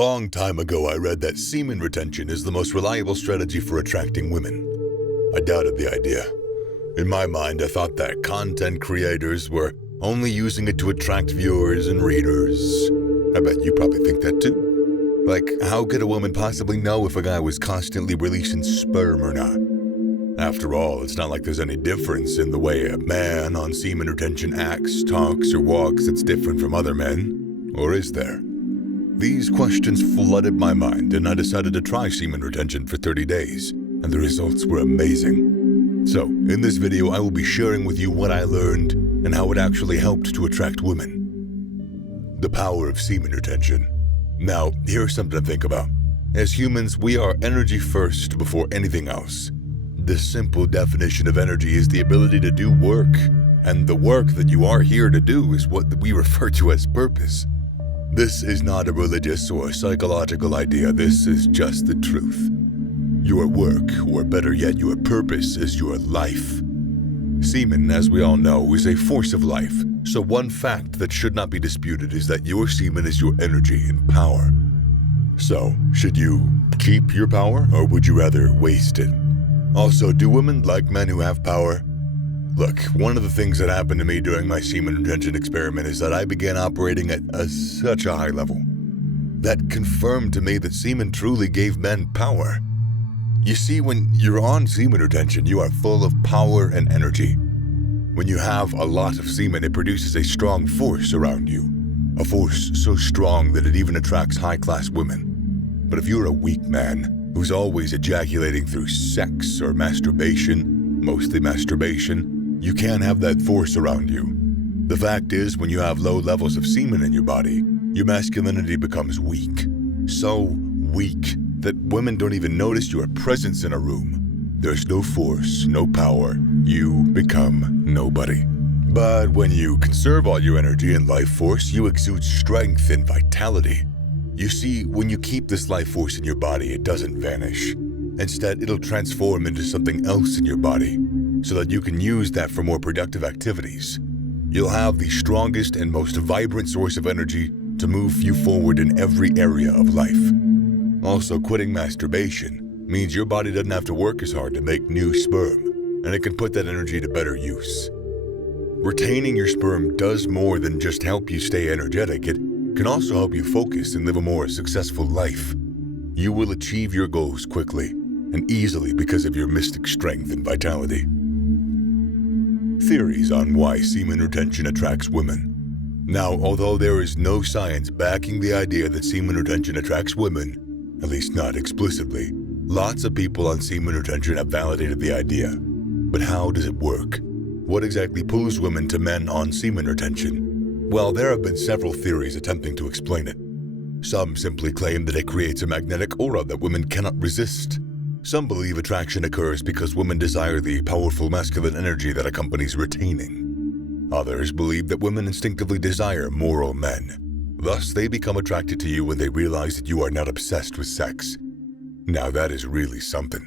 long time ago, I read that semen retention is the most reliable strategy for attracting women. I doubted the idea. In my mind, I thought that content creators were only using it to attract viewers and readers. I bet you probably think that too. Like, how could a woman possibly know if a guy was constantly releasing sperm or not? After all, it's not like there's any difference in the way a man on semen retention acts, talks, or walks that's different from other men. Or is there? These questions flooded my mind, and I decided to try semen retention for 30 days, and the results were amazing. So, in this video, I will be sharing with you what I learned and how it actually helped to attract women. The power of semen retention. Now, here's something to think about. As humans, we are energy first before anything else. The simple definition of energy is the ability to do work, and the work that you are here to do is what we refer to as purpose. This is not a religious or psychological idea, this is just the truth. Your work, or better yet, your purpose, is your life. Semen, as we all know, is a force of life, so one fact that should not be disputed is that your semen is your energy and power. So, should you keep your power, or would you rather waste it? Also, do women like men who have power? Look, one of the things that happened to me during my semen retention experiment is that I began operating at such a high level. That confirmed to me that semen truly gave men power. You see, when you're on semen retention, you are full of power and energy. When you have a lot of semen, it produces a strong force around you. A force so strong that it even attracts high-class women. But if you're a weak man who's always ejaculating through sex or masturbation, mostly masturbation, you can't have that force around you. The fact is, when you have low levels of semen in your body, your masculinity becomes weak. So weak that women don't even notice your presence in a room. There's no force, no power. You become nobody. But when you conserve all your energy and life force, you exude strength and vitality. You see, when you keep this life force in your body, it doesn't vanish. Instead, it'll transform into something else in your body, so that you can use that for more productive activities. You'll have the strongest and most vibrant source of energy to move you forward in every area of life. Also, quitting masturbation means your body doesn't have to work as hard to make new sperm, and it can put that energy to better use. Retaining your sperm does more than just help you stay energetic. It can also help you focus and live a more successful life. You will achieve your goals quickly and easily because of your mystic strength and vitality. Theories on why semen retention attracts women. Now, although there is no science backing the idea that semen retention attracts women, at least not explicitly, lots of people on semen retention have validated the idea. But how does it work? What exactly pulls women to men on semen retention? Well, there have been several theories attempting to explain it. Some simply claim that it creates a magnetic aura that women cannot resist. Some believe attraction occurs because women desire the powerful masculine energy that accompanies retaining. Others believe that women instinctively desire moral men. Thus, they become attracted to you when they realize that you are not obsessed with sex. Now that is really something.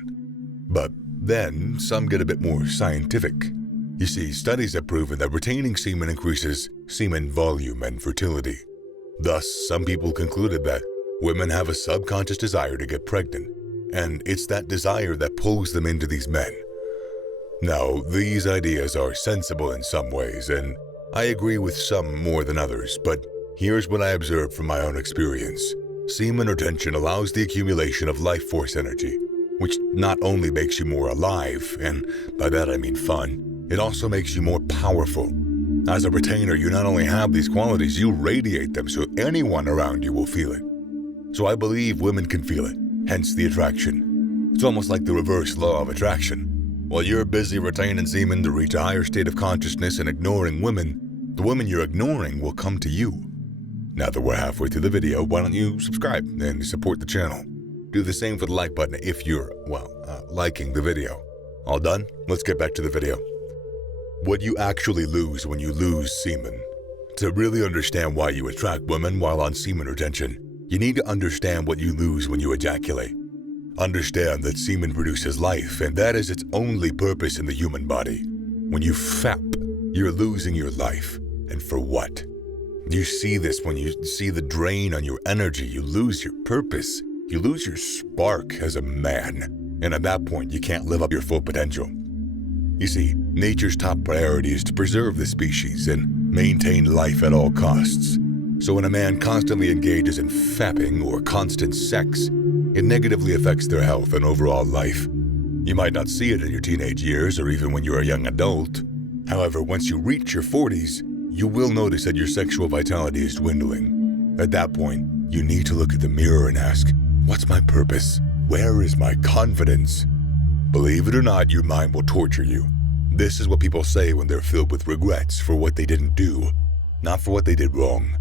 But then, some get a bit more scientific. You see, studies have proven that retaining semen increases semen volume and fertility. Thus, some people concluded that women have a subconscious desire to get pregnant, and it's that desire that pulls them into these men. Now, these ideas are sensible in some ways, and I agree with some more than others, but here's what I observed from my own experience. Semen retention allows the accumulation of life force energy, which not only makes you more alive, and by that I mean fun, it also makes you more powerful. As a retainer, you not only have these qualities, you radiate them so anyone around you will feel it. So I believe women can feel it, hence the attraction. It's almost like the reverse law of attraction. While you're busy retaining semen to reach a higher state of consciousness and ignoring women, the women you're ignoring will come to you. Now that we're halfway through the video, why don't you subscribe and support the channel? Do the same for the like button if you're, liking the video. All done? Let's get back to the video. What you actually lose when you lose semen. To really understand why you attract women while on semen retention, you need to understand what you lose when you ejaculate. Understand that semen produces life, and that is its only purpose in the human body. When you fap, you're losing your life. And for what? You see this when you see the drain on your energy. You lose your purpose. You lose your spark as a man. And at that point, you can't live up your full potential. You see, nature's top priority is to preserve the species and maintain life at all costs. So when a man constantly engages in fapping or constant sex, it negatively affects their health and overall life. You might not see it in your teenage years or even when you're a young adult. However, once you reach your 40s, you will notice that your sexual vitality is dwindling. At that point, you need to look at the mirror and ask, what's my purpose? Where is my confidence? Believe it or not, your mind will torture you. This is what people say when they're filled with regrets for what they didn't do, not for what they did wrong.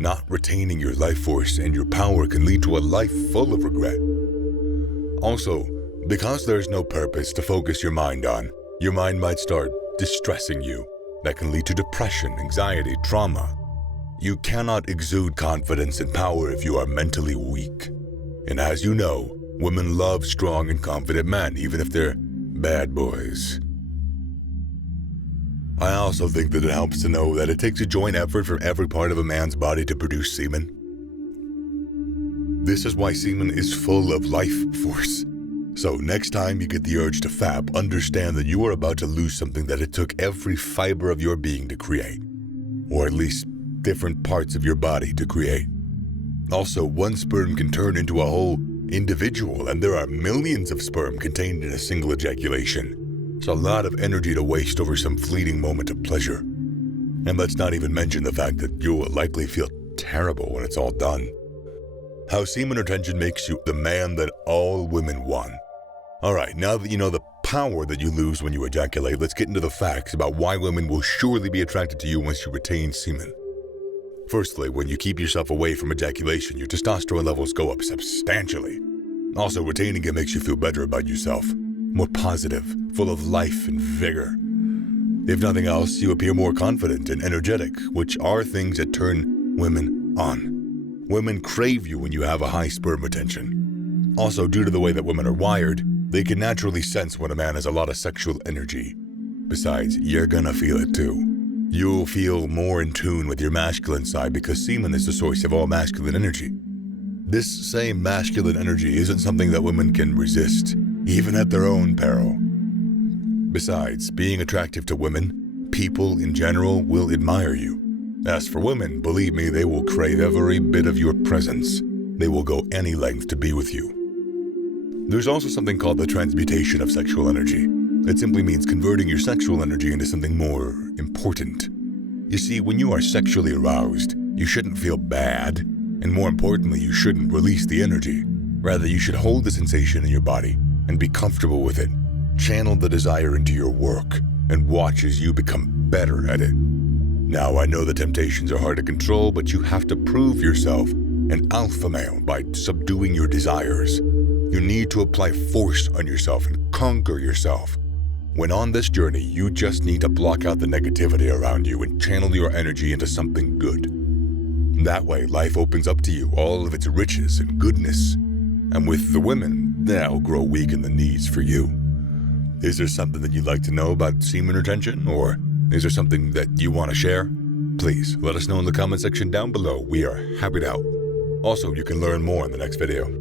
Not retaining your life force and your power can lead to a life full of regret. Also, because there's no purpose to focus your mind on, your mind might start distressing you. That can lead to depression, anxiety, trauma. You cannot exude confidence and power if you are mentally weak. And as you know, women love strong and confident men, even if they're bad boys. I also think that it helps to know that it takes a joint effort for every part of a man's body to produce semen. This is why semen is full of life force. So next time you get the urge to fap, understand that you are about to lose something that it took every fiber of your being to create. Or at least different parts of your body to create. Also, one sperm can turn into a whole individual, and there are millions of sperm contained in a single ejaculation. It's a lot of energy to waste over some fleeting moment of pleasure. And let's not even mention the fact that you will likely feel terrible when it's all done. How semen retention makes you the man that all women want. Alright, now that you know the power that you lose when you ejaculate, let's get into the facts about why women will surely be attracted to you once you retain semen. Firstly, when you keep yourself away from ejaculation, your testosterone levels go up substantially. Also, retaining it makes you feel better about yourself, more positive, full of life and vigor. If nothing else, you appear more confident and energetic, which are things that turn women on. Women crave you when you have a high sperm retention. Also, due to the way that women are wired, they can naturally sense when a man has a lot of sexual energy. Besides, you're gonna feel it too. You'll feel more in tune with your masculine side because semen is the source of all masculine energy. This same masculine energy isn't something that women can resist, even at their own peril. Besides, being attractive to women, people in general will admire you. As for women, believe me, they will crave every bit of your presence. They will go any length to be with you. There's also something called the transmutation of sexual energy. It simply means converting your sexual energy into something more important. You see, when you are sexually aroused, you shouldn't feel bad, and more importantly, you shouldn't release the energy. Rather, you should hold the sensation in your body and be comfortable with it. Channel the desire into your work and watch as you become better at it. Now, I know the temptations are hard to control, but you have to prove yourself an alpha male by subduing your desires. You need to apply force on yourself and conquer yourself. When on this journey, you just need to block out the negativity around you and channel your energy into something good. That way, life opens up to you all of its riches and goodness. And with the women, they'll grow weak in the knees for you. Is there something that you'd like to know about semen retention, or is there something that you want to share? Please let us know in the comment section down below. We are happy to help. Also, you can learn more in the next video.